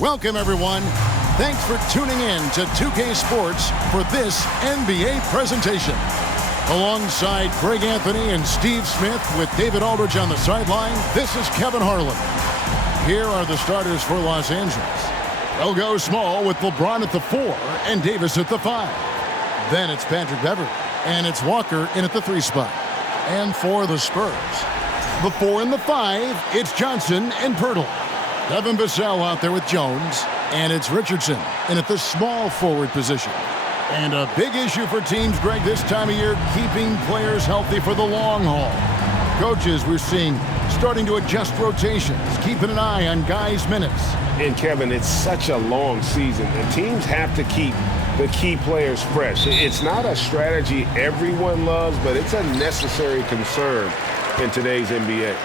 Welcome, everyone. Thanks for tuning in to 2K Sports for this NBA presentation. Alongside Greg Anthony and Steve Smith with David Aldridge on the sideline, this is Kevin Harlan. Here are the starters for Los Angeles. They'll go small with LeBron at the 4 and Davis at the 5. Then it's Patrick Beverley, and it's Walker in at the 3 spot. And for the Spurs, the 4 and the 5, it's Johnson and Pirtle. Devin Vassell out there with Jones, and it's Richardson in at the small forward position. And a big issue for teams, Greg, this time of year, keeping players healthy for the long haul. Coaches, we're seeing, starting to adjust rotations, keeping an eye on guys' minutes. And, Kevin, it's such a long season. The teams have to keep the key players fresh. It's not a strategy everyone loves, but it's a necessary concern in today's NBA.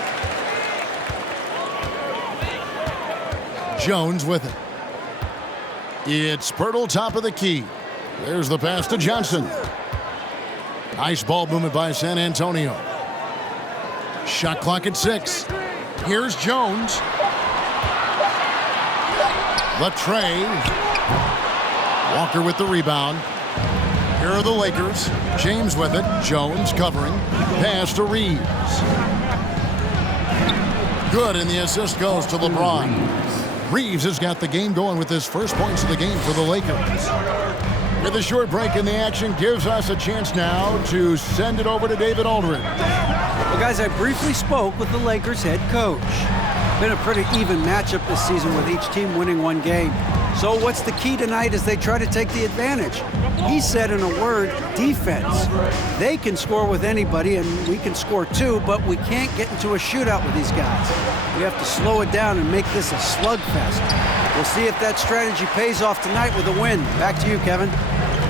Jones with it. It's Pirtle top of the key. There's the pass to Johnson. Nice ball movement by San Antonio. Shot clock at 6. Here's Jones. The tray. Walker with the rebound. Here are the Lakers. James with it. Jones covering. Pass to Reeves. Good, and the assist goes to LeBron. Reeves has got the game going with his first points of the game for the Lakers. With a short break in the action, gives us a chance now to send it over to David Aldridge. Well, guys, I briefly spoke with the Lakers head coach. Been a pretty even matchup this season with each team winning one game. So what's the key tonight as they try to take the advantage? He said in a word, defense. They can score with anybody, and we can score too, but we can't get into a shootout with these guys. We have to slow it down and make this a slugfest. We'll see if that strategy pays off tonight with a win. Back to you, Kevin.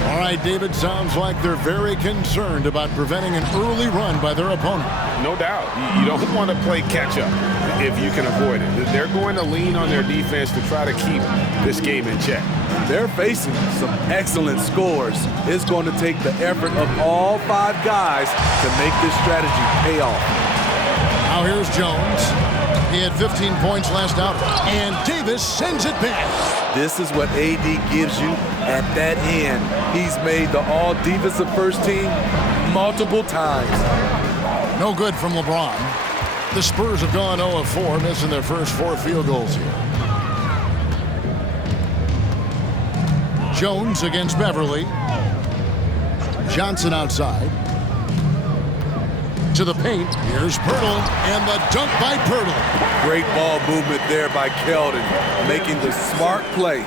All right, David, sounds like they're very concerned about preventing an early run by their opponent. No doubt. You don't want to play catch-up if you can avoid it. They're going to lean on their defense to try to keep this game in check. They're facing some excellent scores. It's going to take the effort of all 5 guys to make this strategy pay off. Now here's Jones. He had 15 points last out, and Davis sends it back. This is what AD gives you at that end. He's made the all-defensive first team multiple times. No good from LeBron. The Spurs have gone 0 of 4, missing their first 4 field goals here. Jones against Beverley. Johnson outside. To the paint. Here's Pirtle, and the dunk by Pirtle. Great ball movement there by Keldon, making the smart play.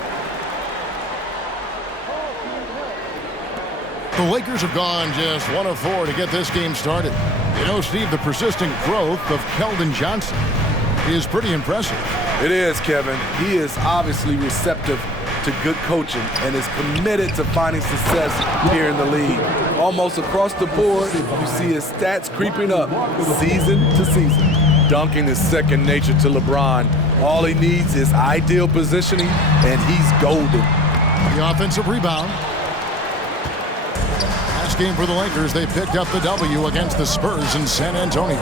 The Lakers have gone just 1 of 4 to get this game started. You know, Steve, the persistent growth of Keldon Johnson is pretty impressive. It is, Kevin. He is obviously receptive to good coaching and is committed to finding success here in the league. Almost across the board, you see his stats creeping up season to season. Dunking is second nature to LeBron. All he needs is ideal positioning, and he's golden. The offensive rebound. Last game for the Lakers, they picked up the W against the Spurs in San Antonio.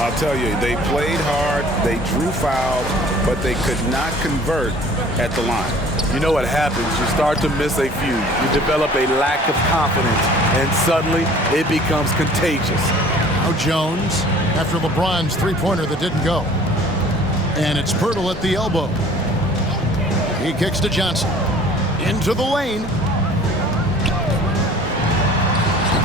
I'll tell you, they played hard, they drew fouls, but they could not convert at the line. You know what happens? You start to miss a few. You develop a lack of confidence, and suddenly it becomes contagious. Now Jones, after LeBron's three-pointer that didn't go. And it's Pirtle at the elbow. He kicks to Johnson. Into the lane.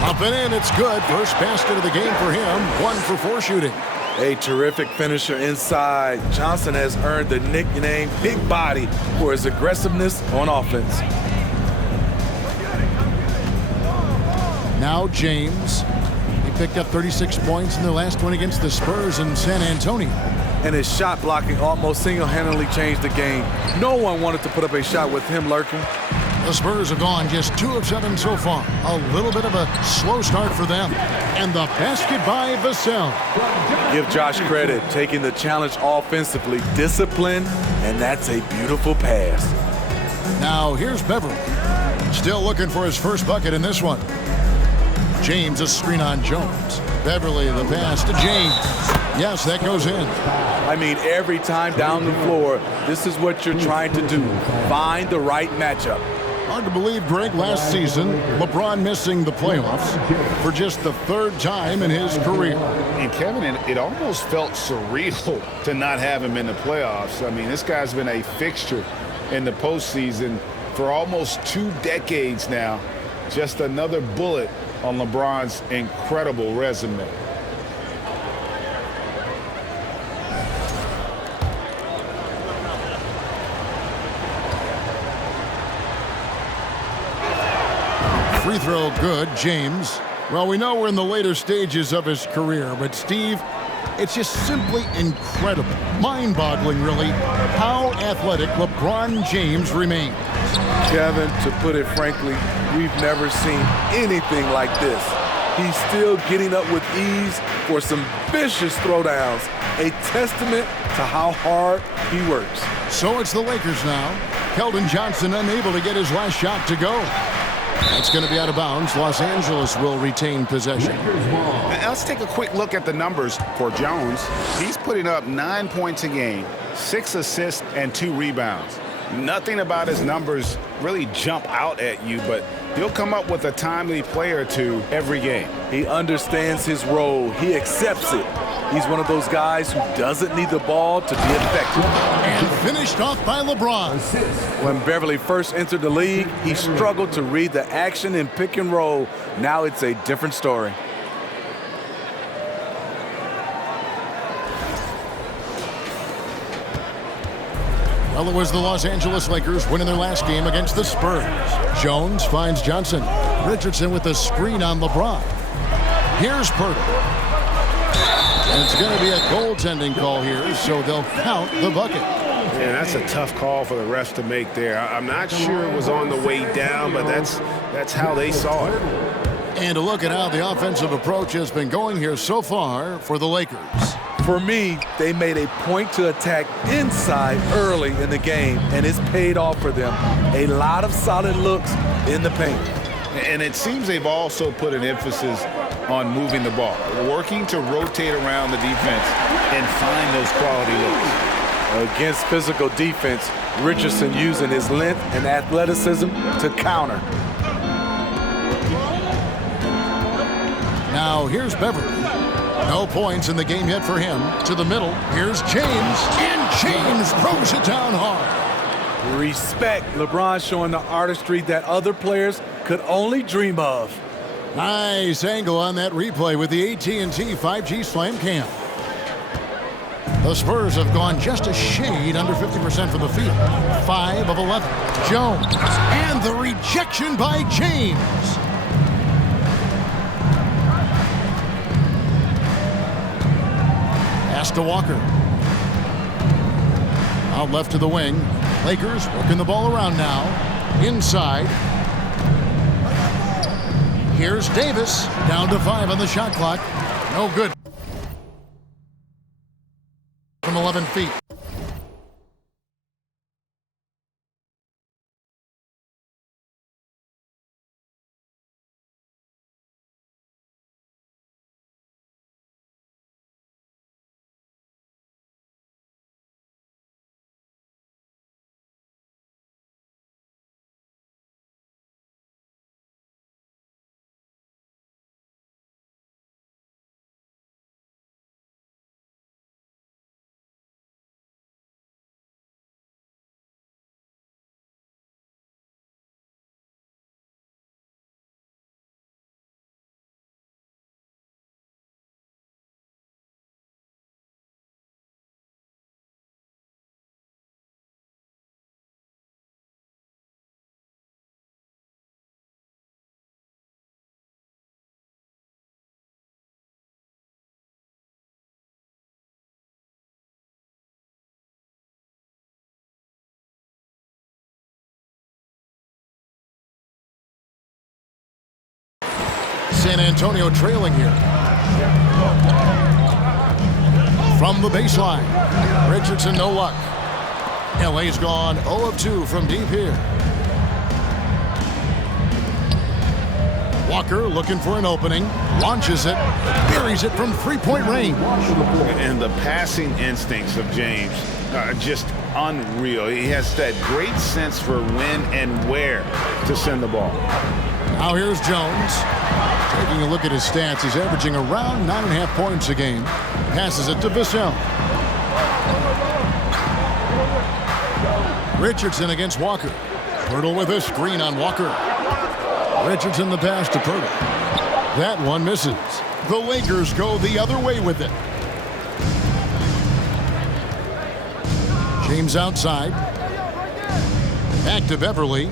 Up and in, it's good. First basket of the game for him. 1 for 4 shooting. A terrific finisher inside. Johnson has earned the nickname Big Body for his aggressiveness on offense. Now James. He picked up 36 points in their last win against the Spurs in San Antonio. And his shot blocking almost single-handedly changed the game. No one wanted to put up a shot with him lurking. The Spurs have gone just 2 of 7 so far. A little bit of a slow start for them. And the basket by Vassell. Give Josh credit, taking the challenge offensively, discipline, and that's a beautiful pass. Now here's Beverley. Still looking for his first bucket in this one. James, a screen on Jones. Beverley, the pass to James. Yes, that goes in. I mean, every time down the floor, this is what you're trying to do. Find the right matchup. Hard to believe, Greg, last season, LeBron missing the playoffs for just the third time in his career. And Kevin, it almost felt surreal to not have him in the playoffs. I mean, this guy's been a fixture in the postseason for almost 2 decades now. Just another bullet on LeBron's incredible resume. Free throw good, James. Well, we know we're in the later stages of his career, but Steve, it's just simply incredible, mind-boggling really, how athletic LeBron James remains. Kevin, to put it frankly, we've never seen anything like this. He's still getting up with ease for some vicious throwdowns, a testament to how hard he works. So it's the Lakers now. Keldon Johnson unable to get his last shot to go. That's going to be out of bounds. Los Angeles will retain possession. Now let's take a quick look at the numbers for Jones. He's putting up 9 points a game, 6 assists, and 2 rebounds. Nothing about his numbers really jump out at you, but he'll come up with a timely play or two every game. He understands his role. He accepts it. He's one of those guys who doesn't need the ball to be effective. And finished off by LeBron. When Beverly first entered the league, he struggled to read the action in pick and roll. Now it's a different story. Well, it was the Los Angeles Lakers winning their last game against the Spurs. Jones finds Johnson. Richardson with the screen on LeBron. Here's Purtle. And it's going to be a goaltending call here, so they'll count the bucket. Yeah, that's a tough call for the refs to make there. I'm not sure it was on the way down, but that's how they saw it. And a look at how the offensive approach has been going here so far for the Lakers. For me, they made a point to attack inside early in the game, and it's paid off for them. A lot of solid looks in the paint. And it seems they've also put an emphasis on moving the ball, working to rotate around the defense and find those quality looks. Against physical defense, Richardson using his length and athleticism to counter. Now here's Beverly. No points in the game yet for him. To the middle, here's James, and James throws it down hard. Respect. LeBron showing the artistry that other players could only dream of. Nice angle on that replay with the AT&T 5G Slam Cam. The Spurs have gone just a shade under 50% from the field. 5 of 11. Jones, and the rejection by James. Pass to Walker. Out left to the wing. Lakers working the ball around now. Inside. Here's Davis. Down to 5 on the shot clock. No good. From 11 feet. San Antonio trailing here. From the baseline. Richardson, no luck. LA's gone 0 of 2 from deep here. Walker looking for an opening, launches it, buries it from three-point range. And the passing instincts of James are just unreal. He has that great sense for when and where to send the ball. Now here's Jones. Taking a look at his stats, he's averaging around 9.5 points a game. Passes it to Vassell. Richardson against Walker. Pirtle with a screen on Walker. Richardson the pass to Pirtle. That one misses. The Lakers go the other way with it. James outside. Back to Beverly.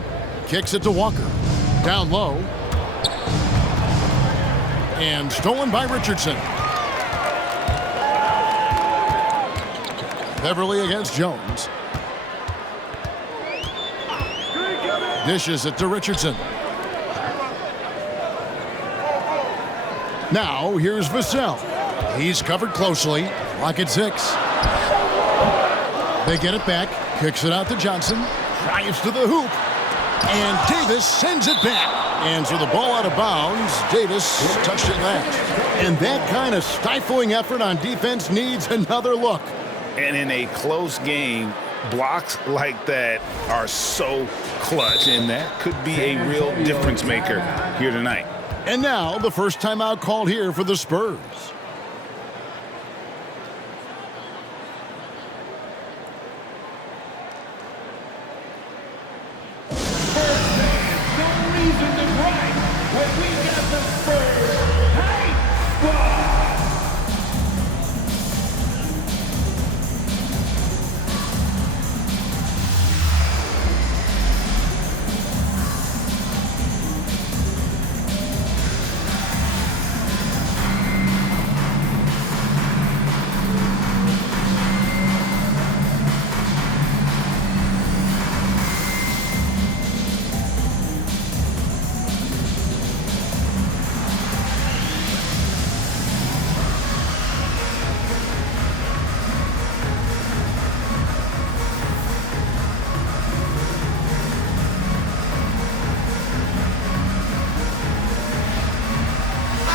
Kicks it to Walker. Down low. And stolen by Richardson. Beverly against Jones. Dishes it to Richardson. Now here's Vassell. He's covered closely. Lock at 6. They get it back. Kicks it out to Johnson. Drives to the hoop. And Davis sends it back. And so the ball out of bounds. Davis touched it last. And that kind of stifling effort on defense needs another look. And in a close game, blocks like that are so clutch, and that could be a real difference maker here tonight. And now the first timeout called here for the Spurs.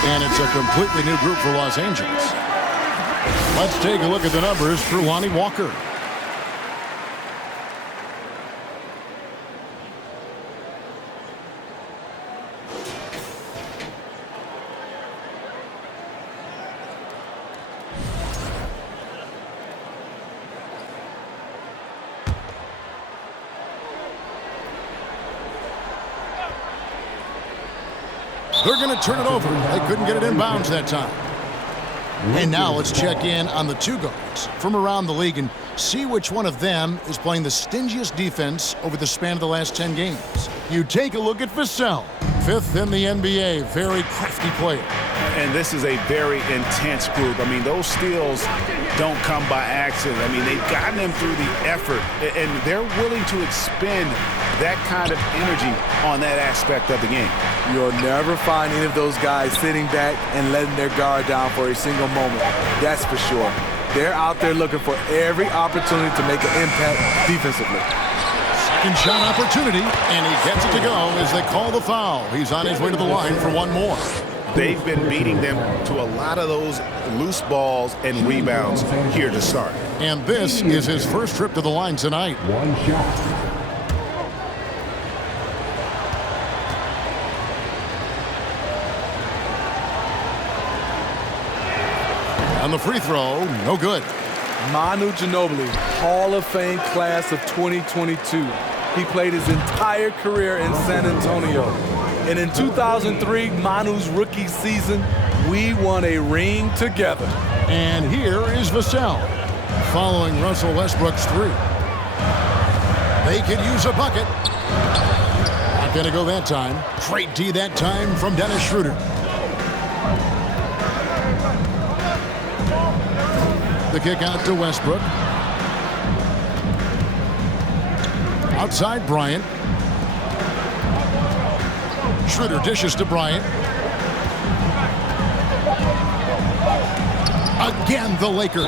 And it's a completely new group for Los Angeles. Let's take a look at the numbers for Lonnie Walker. They're going to turn it over. They couldn't get it inbounds that time. And now let's check in on the two guards from around the league and see which one of them is playing the stingiest defense over the span of the last 10 games. You take a look at Vassell, 5th in the NBA, very crafty player. And this is a very intense group. I mean, those steals don't come by accident. I mean, they've gotten them through the effort, and they're willing to expend that kind of energy on that aspect of the game. You'll never find any of those guys sitting back and letting their guard down for a single moment. That's for sure. They're out there looking for every opportunity to make an impact defensively. Second shot opportunity, and he gets it to go as they call the foul. He's on his way to the line for one more. They've been beating them to a lot of those loose balls and rebounds here to start. And this is his first trip to the line tonight. One shot. On the free throw, no good. Manu Ginobili, Hall of Fame class of 2022. He played his entire career in San Antonio. And in 2003, Manu's rookie season, we won a ring together. And here is Vassell, following Russell Westbrook's 3. They could use a bucket. Not going to go that time. Great D that time from Dennis Schroeder. The kick out to Westbrook. Outside Bryant. Schroeder dishes to Bryant. Again, the Lakers.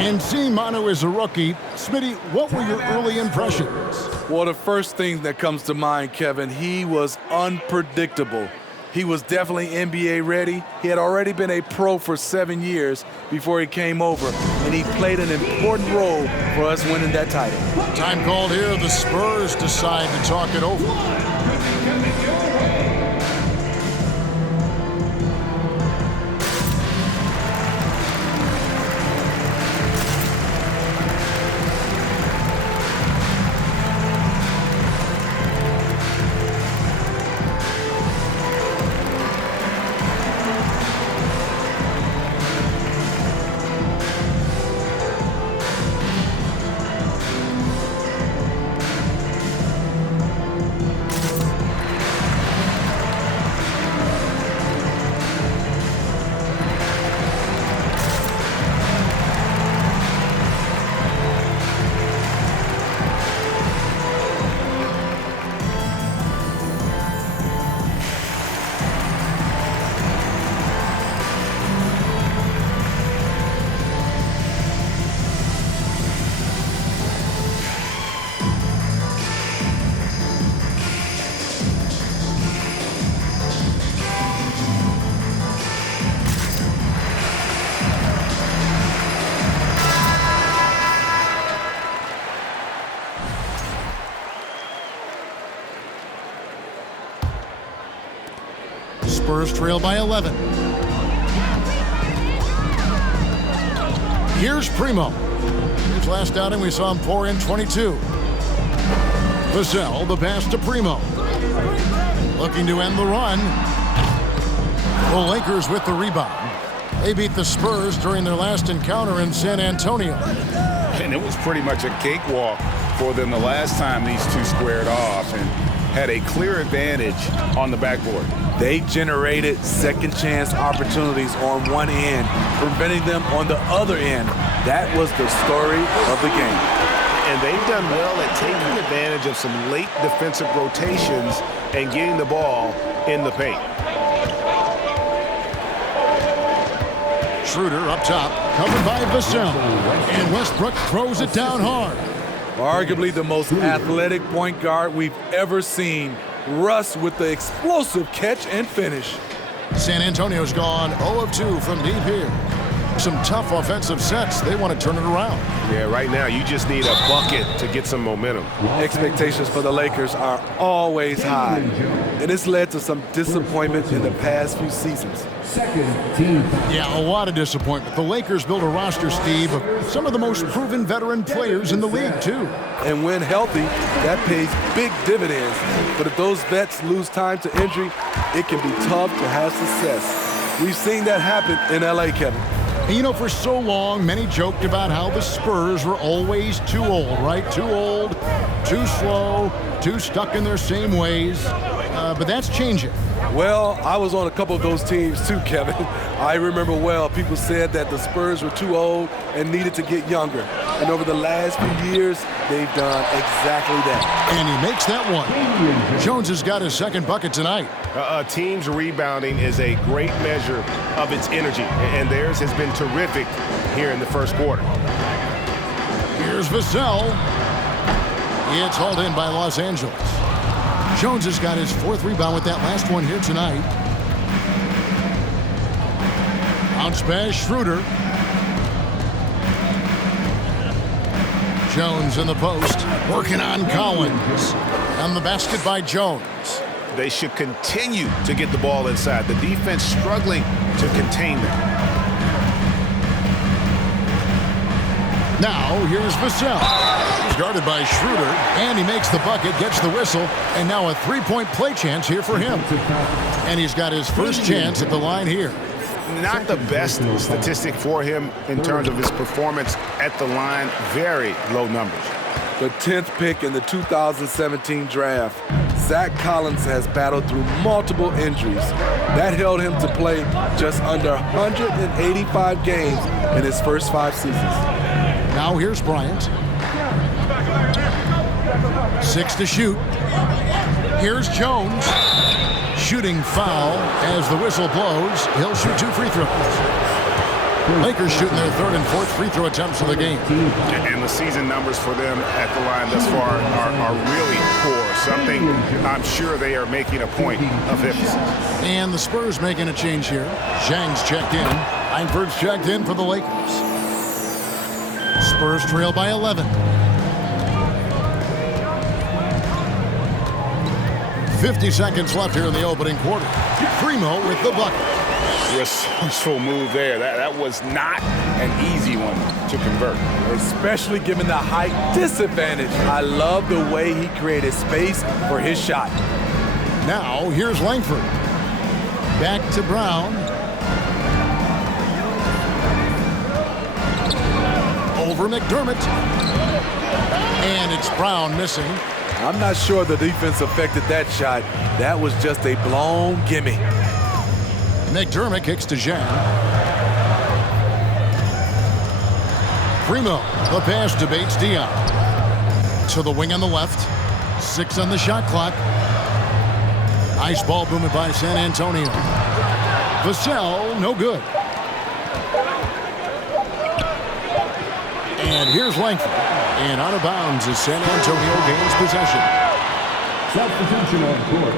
And seeing Manu as a rookie, Smitty, what were your early impressions? Well, the first thing that comes to mind, Kevin, he was unpredictable. He was definitely NBA ready. He had already been a pro for 7 years before he came over, and he played an important role for us winning that title. Time called here. The Spurs decide to talk it over. Spurs trail by 11. Here's Primo. His last outing, we saw him pour in 22. Vassell, the pass to Primo. Looking to end the run. The Lakers with the rebound. They beat the Spurs during their last encounter in San Antonio. And it was pretty much a cakewalk for them the last time these two squared off and had a clear advantage on the backboard. They generated second chance opportunities on one end, preventing them on the other end. That was the story of the game. And they've done well at taking advantage of some late defensive rotations and getting the ball in the paint. Schroeder up top, covered by Vassell. And Westbrook throws it down hard. Arguably the most athletic point guard we've ever seen. Russ with the explosive catch and finish. San Antonio's gone 0 of 2 from deep here. Some tough offensive sets. They want to turn it around. Yeah, right now you just need a bucket to get some momentum. Expectations for the Lakers are always high, and it's led to some disappointment in the past few seasons. Yeah, a lot of disappointment. The Lakers built a roster, Steve, of some of the most proven veteran players in the league, too. And when healthy, that pays big dividends. But if those vets lose time to injury, it can be tough to have success. We've seen that happen in LA, Kevin. And you know, for so long, many joked about how the Spurs were always too old, right? Too old, too slow, too stuck in their same ways. But that's changing. Well, I was on a couple of those teams too, Kevin. I remember well, people said that the Spurs were too old and needed to get younger. And over the last few years, they've done exactly that. And he makes that one. Jones has got his second bucket tonight. A team's rebounding is a great measure of its energy, and theirs has been terrific here in the first quarter. Here's Vassell. It's hauled in by Los Angeles. Jones has got his fourth rebound with that last one here tonight. Bounce pass, Schroeder. Jones in the post, working on Collins. On the basket by Jones. They should continue to get the ball inside. The defense struggling to contain them. Now, here's Vassell. He's guarded by Schroeder, and he makes the bucket, gets the whistle, and now a three-point play chance here for him. And he's got his first chance at the line here. Not the best statistic for him in terms of his performance at the line. Very low numbers. The 10th pick in the 2017 draft, Zach Collins has battled through multiple injuries. That held him to play just under 185 games in his first 5 seasons. Now here's Bryant. 6 to shoot. Here's Jones. Shooting foul as the whistle blows. He'll shoot 2 free throws. Lakers shooting their third and fourth free throw attempts of the game. And the season numbers for them at the line thus far are really poor. Something I'm sure they are making a point of emphasis. And the Spurs making a change here. Zhang's checked in. Langford's checked in for the Lakers. Spurs trail by 11. 50 seconds left here in the opening quarter. Primo with the bucket. Resourceful move there. That was not an easy one to convert. Especially given the height disadvantage. I love the way he created space for his shot. Now, here's Langford. Back to Brown. Over McDermott. And it's Brown missing. I'm not sure the defense affected that shot. That was just a blown gimme. McDermott kicks to Zhang. Primo, the pass debates Dion. To the wing on the left. 6 on the shot clock. Nice ball movement by San Antonio. Vassell, no good. And here's Langford. And out of bounds as San Antonio gains possession. Substitution on court.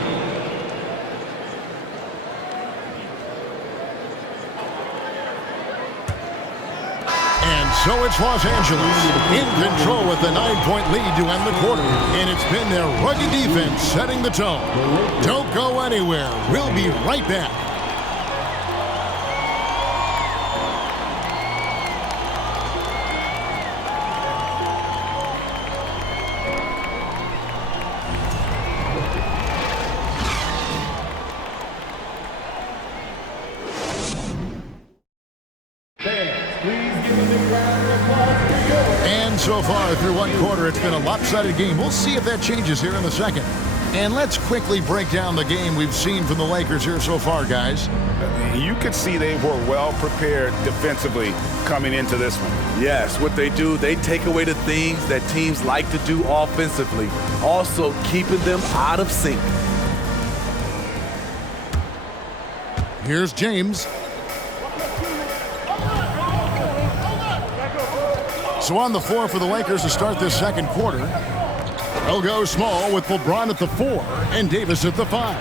And so it's Los Angeles in control with the 9-point lead to end the quarter. And it's been their rugged defense setting the tone. Don't go anywhere. We'll be right back. And so far through one quarter, it's been a lopsided game. We'll see if that changes here in the second. And let's quickly break down the game we've seen from the Lakers here so far, guys. You could see they were well prepared defensively coming into this one. Yes, what they do, they take away the things that teams like to do offensively, also keeping them out of sync. Here's James. So on the floor for the Lakers to start this second quarter. They'll go small with LeBron at the 4 and Davis at the 5.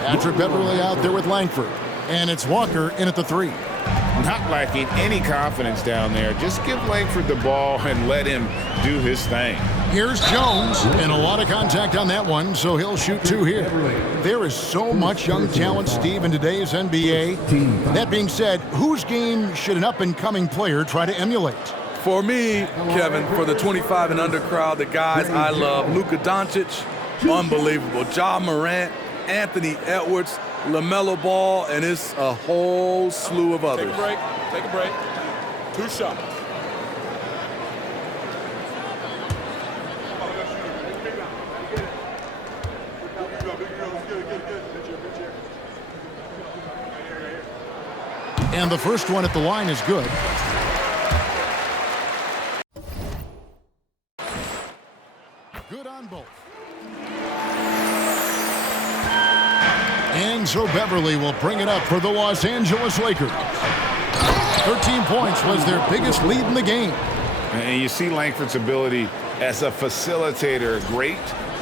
Patrick Beverley out there with Langford. And it's Walker in at the 3. Not lacking any confidence down there. Just give Langford the ball and let him do his thing. Here's Jones, and a lot of contact on that one, so he'll shoot 2 here. There is so much young talent, Steve, in today's NBA. That being said, whose game should an up-and-coming player try to emulate? For me, Kevin, for the 25 and under crowd, the guys I love, Luka Doncic, unbelievable. Ja Morant, Anthony Edwards, LaMelo Ball, and it's a whole slew of others. Take a break. Take a break. 2 shots. And the first one at the line is good. Good on both. And so Beverley will bring it up for the Los Angeles Lakers. 13 points was their biggest lead in the game. And you see Langford's ability as a facilitator, great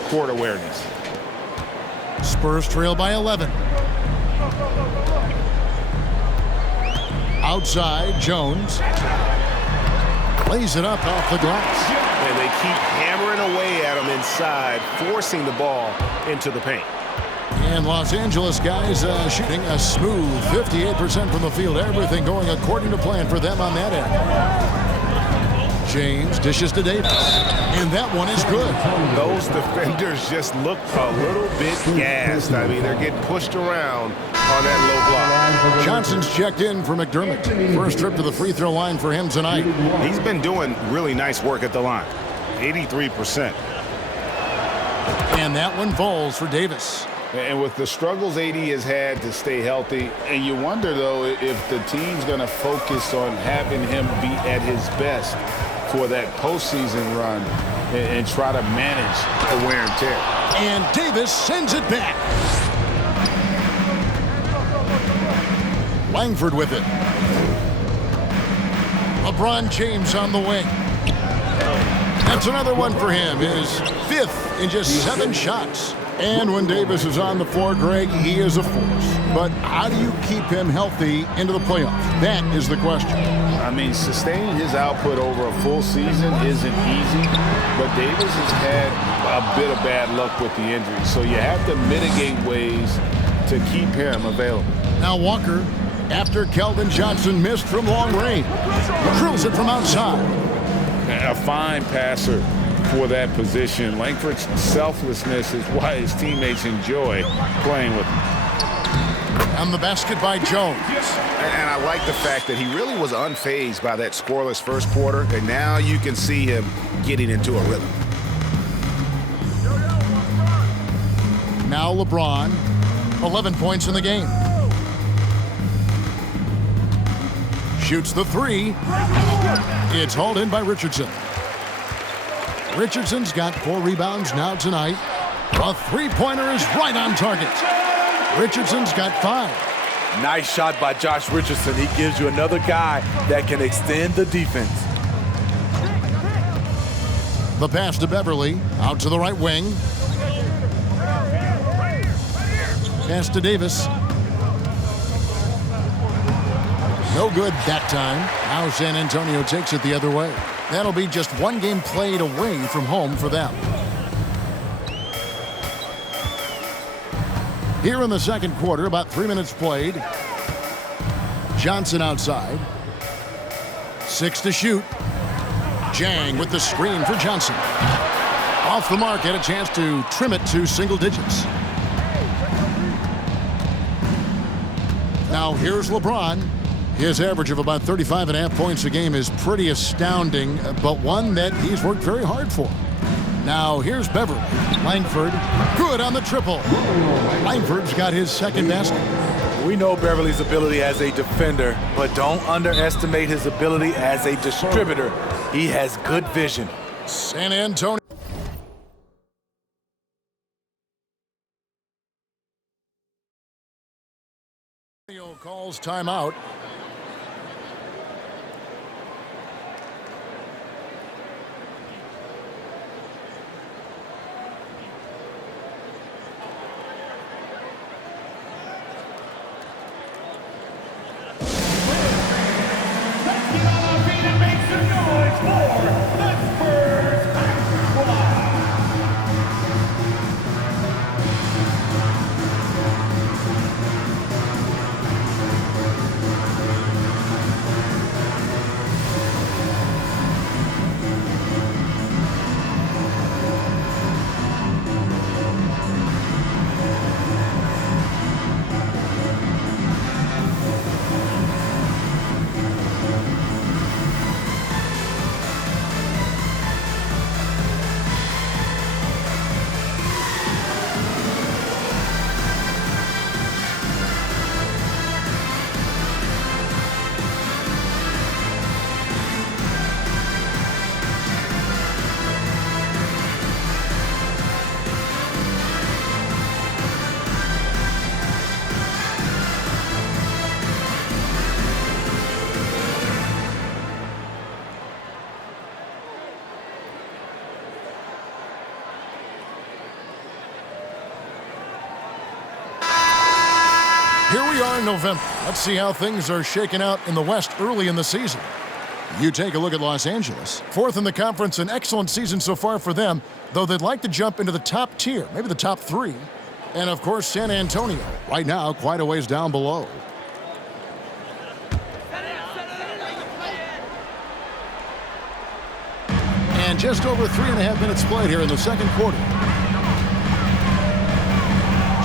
court awareness. Spurs trail by 11. Outside, Jones lays it up off the glass. And they keep hammering away at him inside, forcing the ball into the paint. And Los Angeles guys shooting a smooth 58% from the field. Everything going according to plan for them on that end. James dishes to Davis. And that one is good. Those defenders just look a little bit gassed. I mean, they're getting pushed around on that low block. Johnson's checked in for McDermott. First trip to the free throw line for him tonight. He's been doing really nice work at the line. 83%. And that one falls for Davis. And with the struggles AD has had to stay healthy, and you wonder, though, if the team's going to focus on having him be at his best for that postseason run and try to manage the wear and tear. And Davis sends it back. Langford with it. LeBron James on the wing. That's another one for him, his 5th in just 7 shots. And when Davis is on the floor, Greg, he is a force. But how do you keep him healthy into the playoffs? That is the question. I mean, sustaining his output over a full season isn't easy, but Davis has had a bit of bad luck with the injury. So you have to mitigate ways to keep him available. Now Walker, after Keldon Johnson missed from long range, drills it from outside. A fine passer for that position. Langford's selflessness is why his teammates enjoy playing with him. And the basket by Jones. And I like the fact that he really was unfazed by that scoreless first quarter, and now you can see him getting into a rhythm. Now LeBron, 11 points in the game. Shoots the 3. It's hauled in by Richardson. Richardson's got 4 rebounds now tonight. A 3-pointer is right on target. Richardson's got 5. Nice shot by Josh Richardson. He gives you another guy that can extend the defense. The pass to Beverly, out to the right wing. Pass to Davis. No good that time. Now San Antonio takes it the other way. That'll be just 1 game played away from home for them. Here in the second quarter, about 3 minutes played. Johnson outside. 6 to shoot. Jang with the screen for Johnson. Off the mark, had a chance to trim it to single digits. Now here's LeBron. His average of about 35.5 points a game is pretty astounding, but one that he's worked very hard for. Now here's Beverly. Langford, good on the triple. Langford's got his second basket. We know Beverly's ability as a defender, but don't underestimate his ability as a distributor. He has good vision. San Antonio. Calls timeout. Makes some noise for the Spurs squad. Here we are in November. Let's see how things are shaking out in the West early in the season. You take a look at Los Angeles. 4th in the conference, an excellent season so far for them, though they'd like to jump into the top tier, maybe the top 3. And, of course, San Antonio, right now, quite a ways down below. And just over 3.5 minutes played here in the second quarter.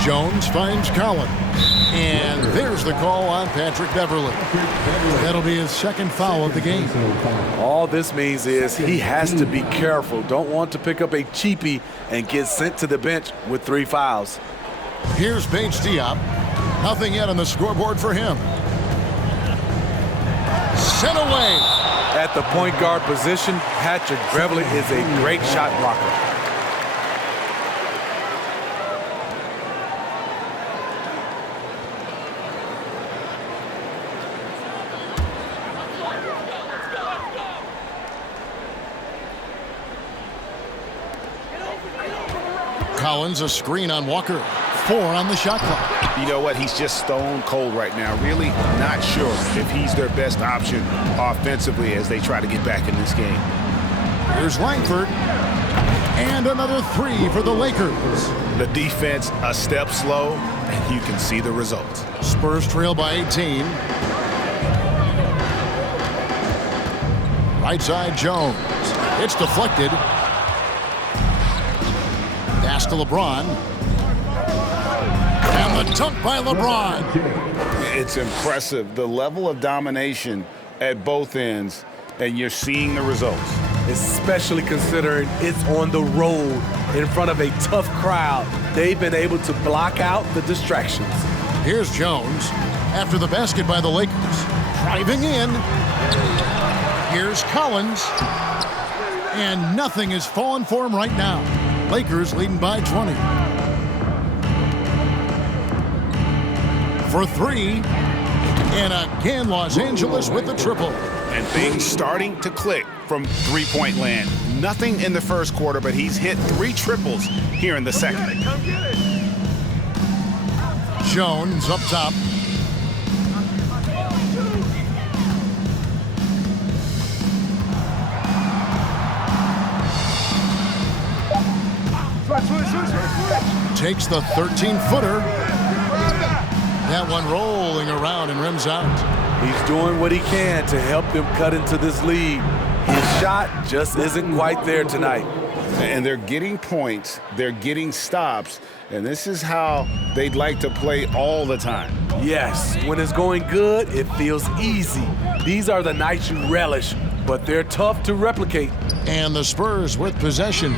Jones finds Collins. And there's the call on Patrick Beverly. That'll be his second foul of the game. All this means is he has to be careful. Don't want to pick up a cheapie and get sent to the bench with 3 fouls. Here's Paige Diop. Nothing yet on the scoreboard for him. Sent away. At the point guard position, Patrick Beverly is a great shot blocker. Collins, a screen on Walker. 4 on the shot clock. You know what? He's just stone cold right now. Really not sure if he's their best option offensively as they try to get back in this game. Here's Langford. And another 3 for the Lakers. The defense a step slow, and you can see the results. Spurs trail by 18. Right side, Jones. It's deflected. Pass to LeBron. And the dunk by LeBron. It's impressive, the level of domination at both ends, and you're seeing the results. Especially considering it's on the road in front of a tough crowd. They've been able to block out the distractions. Here's Jones after the basket by the Lakers. Driving in. Here's Collins. And nothing is falling for him right now. Lakers leading by 20. For 3. And again, Los Angeles with the triple. And things starting to click from three-point land. Nothing in the first quarter, but he's hit 3 triples here in the second. Jones up top. Takes the 13-footer. That one rolling around and rims out. He's doing what he can to help them cut into this lead. His shot just isn't quite there tonight. And they're getting points, they're getting stops, and this is how they'd like to play all the time. Yes, when it's going good, it feels easy. These are the nights you relish, but they're tough to replicate. And the Spurs with possession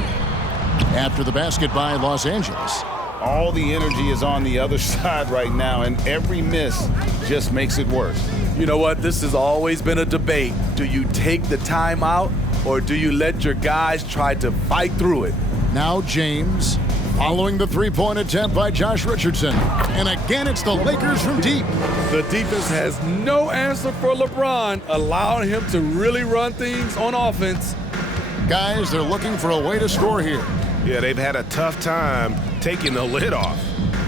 after the basket by Los Angeles. All the energy is on the other side right now, and every miss just makes it worse. You know what? This has always been a debate. Do you take the timeout, or do you let your guys try to fight through it? Now James following the three-point attempt by Josh Richardson. And again, it's the Lakers from deep. The defense has no answer for LeBron, allowing him to really run things on offense. Guys, they're looking for a way to score here. Yeah, they've had a tough time taking the lid off.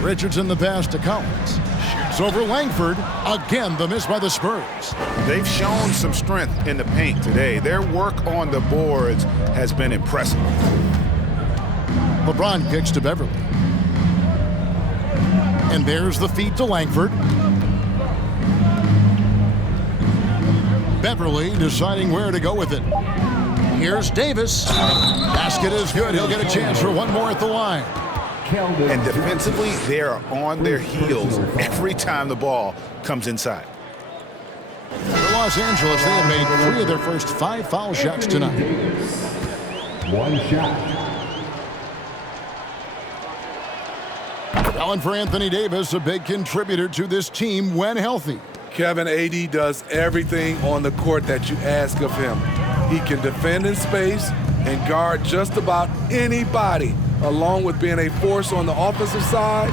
Richardson the pass to Collins. Shoots over Langford. Again, the miss by the Spurs. They've shown some strength in the paint today. Their work on the boards has been impressive. LeBron kicks to Beverly. And there's the feed to Langford. Beverly deciding where to go with it. Here's Davis. Basket is good. He'll get a chance for one more at the line. And defensively, they are on their heels every time the ball comes inside. For Los Angeles, they have made 3 of their first 5 foul shots tonight. 1 shot. Allen for Anthony Davis, a big contributor to this team when healthy. Kevin, AD does everything on the court that you ask of him. He can defend in space and guard just about anybody. Along with being a force on the offensive side,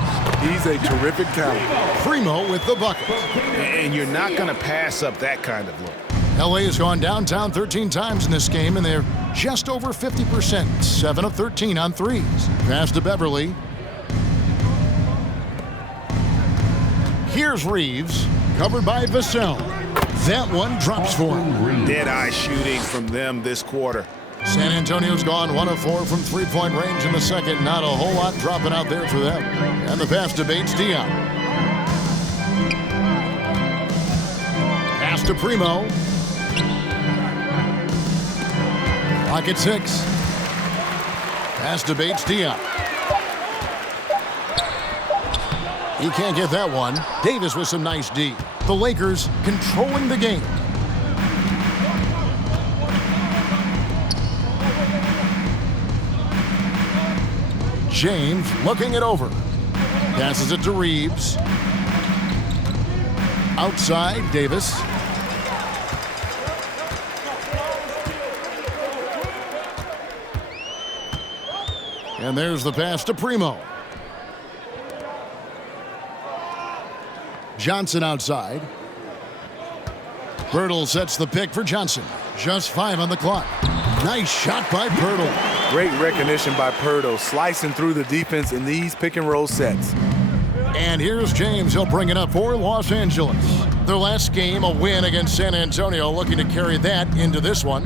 he's a terrific talent. Primo with the bucket. And you're not going to pass up that kind of look. LA has gone downtown 13 times in this game, and they're just over 50%. 7 of 13 on threes. Pass to Beverly. Here's Reeves, covered by Vassell. That one drops for him. Dead-eye shooting from them this quarter. San Antonio's gone 1 of 4 from three-point range in the second. Not a whole lot dropping out there for them. And the pass to Bates Diop. Pass to Primo. Clock at 6. Pass to Bates Diop. He can't get that one. Davis with some nice D. The Lakers controlling the game. James looking it over. Passes it to Reeves. Outside, Davis. And there's the pass to Primo. Johnson outside. Pirtle sets the pick for Johnson. Just 5 on the clock. Nice shot by Pirtle. Great recognition by Pirtle, slicing through the defense in these pick-and-roll sets. And here's James. He'll bring it up for Los Angeles. Their last game, a win against San Antonio, looking to carry that into this one.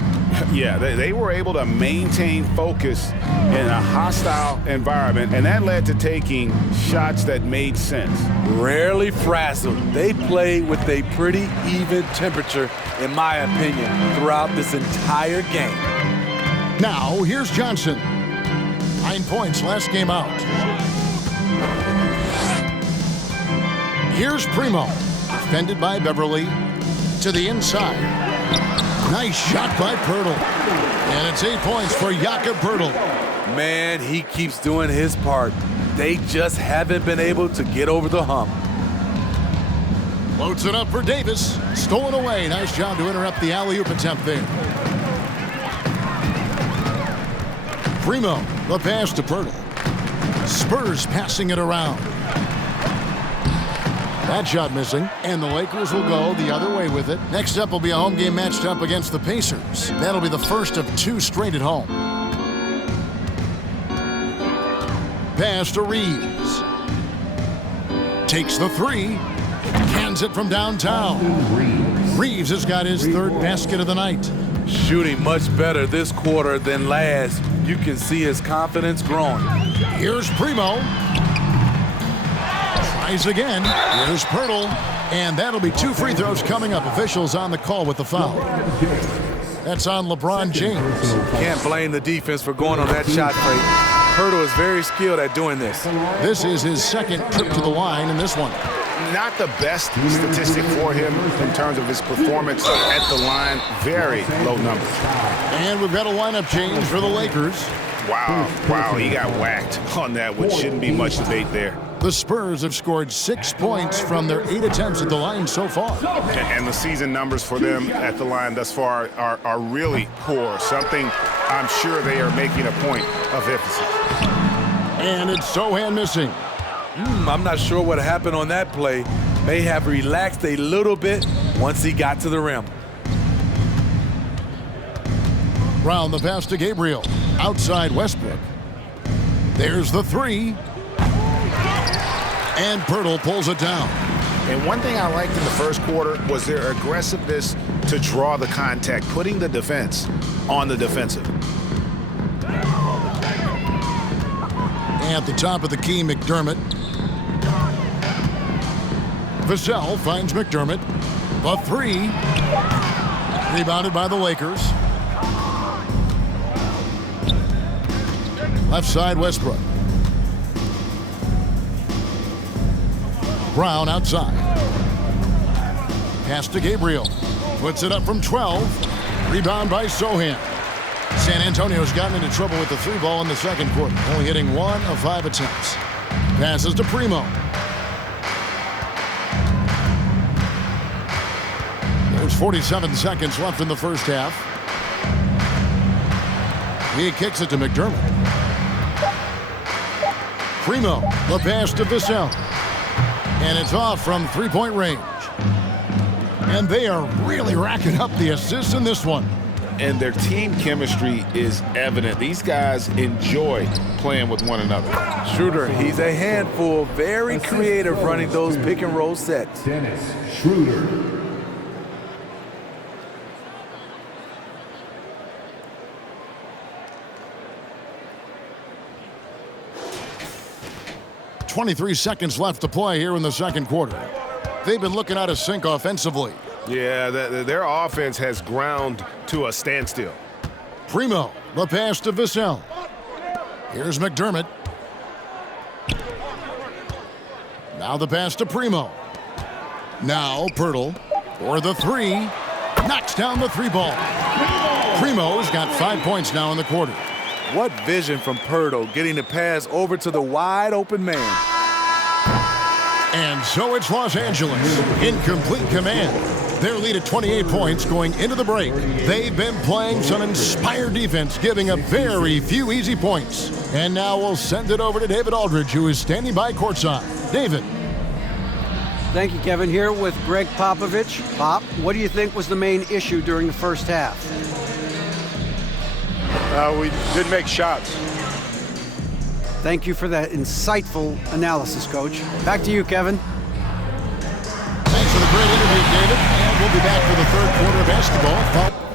Yeah, they were able to maintain focus in a hostile environment, and that led to taking shots that made sense. Rarely frazzled. They played with a pretty even temperature, in my opinion, throughout this entire game. Now, here's Johnson. 9 points last game out. Here's Primo. Defended by Beverly. To the inside. Nice shot by Pirtle. And it's 8 points for Jakob Pirtle. Man, he keeps doing his part. They just haven't been able to get over the hump. Loads it up for Davis. Stolen away. Nice job to interrupt the alley-oop attempt there. Primo, the pass to Pirtle. Spurs passing it around. That shot missing, and the Lakers will go the other way with it. Next up will be a home game matched up against the Pacers. That'll be the first of 2 straight at home. Pass to Reeves. Takes the 3. Hands it from downtown. Reeves has got his 3rd basket of the night. Shooting much better this quarter than last. You can see his confidence growing. Here's Primo. Tries again. Here's Pirtle. And that'll be 2 free throws coming up. Officials on the call with the foul. That's on LeBron James. Can't blame the defense for going on that shot fake. Pirtle is very skilled at doing this. This is his 2nd trip to the line in this one. Not the best statistic for him in terms of his performance at the line. Very low numbers. And we've got a lineup change for the Lakers. Wow, he got whacked on that, which shouldn't be much debate there. The Spurs have scored 6 points from their 8 attempts at the line so far. And the season numbers for them at the line thus far are really poor. Something I'm sure they are making a point of emphasis. And it's Sohan missing. I'm not sure what happened on that play. May have relaxed a little bit once he got to the rim. Brown the pass to Gabriel. Outside Westbrook. There's the 3. And Pirtle pulls it down. And one thing I liked in the first quarter was their aggressiveness to draw the contact, putting the defense on the defensive. At the top of the key, McDermott. Vassell finds McDermott. The 3. Rebounded by the Lakers. Left side, Westbrook. Brown outside. Pass to Gabriel. Puts it up from 12. Rebound by Sohan. San Antonio's gotten into trouble with the 3 ball in the second quarter, only hitting 1 of 5 attempts. Passes to Primo. There's 47 seconds left in the first half. He kicks it to McDermott. Primo, the pass to Vassell. And it's off from 3-point range. And they are really racking up the assists in this one. And their team chemistry is evident. These guys enjoy playing with one another. Schroeder, he's a handful, very creative running those pick and roll sets. Dennis Schroeder. .23 seconds left to play here in the second quarter. They've been looking out of sync offensively. Yeah, their offense has ground to a standstill. Primo, the pass to Vassell. Here's McDermott. Now the pass to Primo. Now Pirtle for the 3. Knocks down the 3 ball. Primo's got 5 points now in the quarter. What vision from Pirtle, getting the pass over to the wide open man. And so it's Los Angeles in complete command. Their lead at 28 points going into the break. They've been playing some inspired defense, giving up very few easy points. And now we'll send it over to David Aldridge, who is standing by courtside. David. Thank you, Kevin. Here with Greg Popovich. Pop, what do you think was the main issue during the first half? We didn't make shots. Thank you for that insightful analysis, Coach. Back to you, Kevin. Thanks for the great interview, David. And we'll be back for the third quarter of basketball.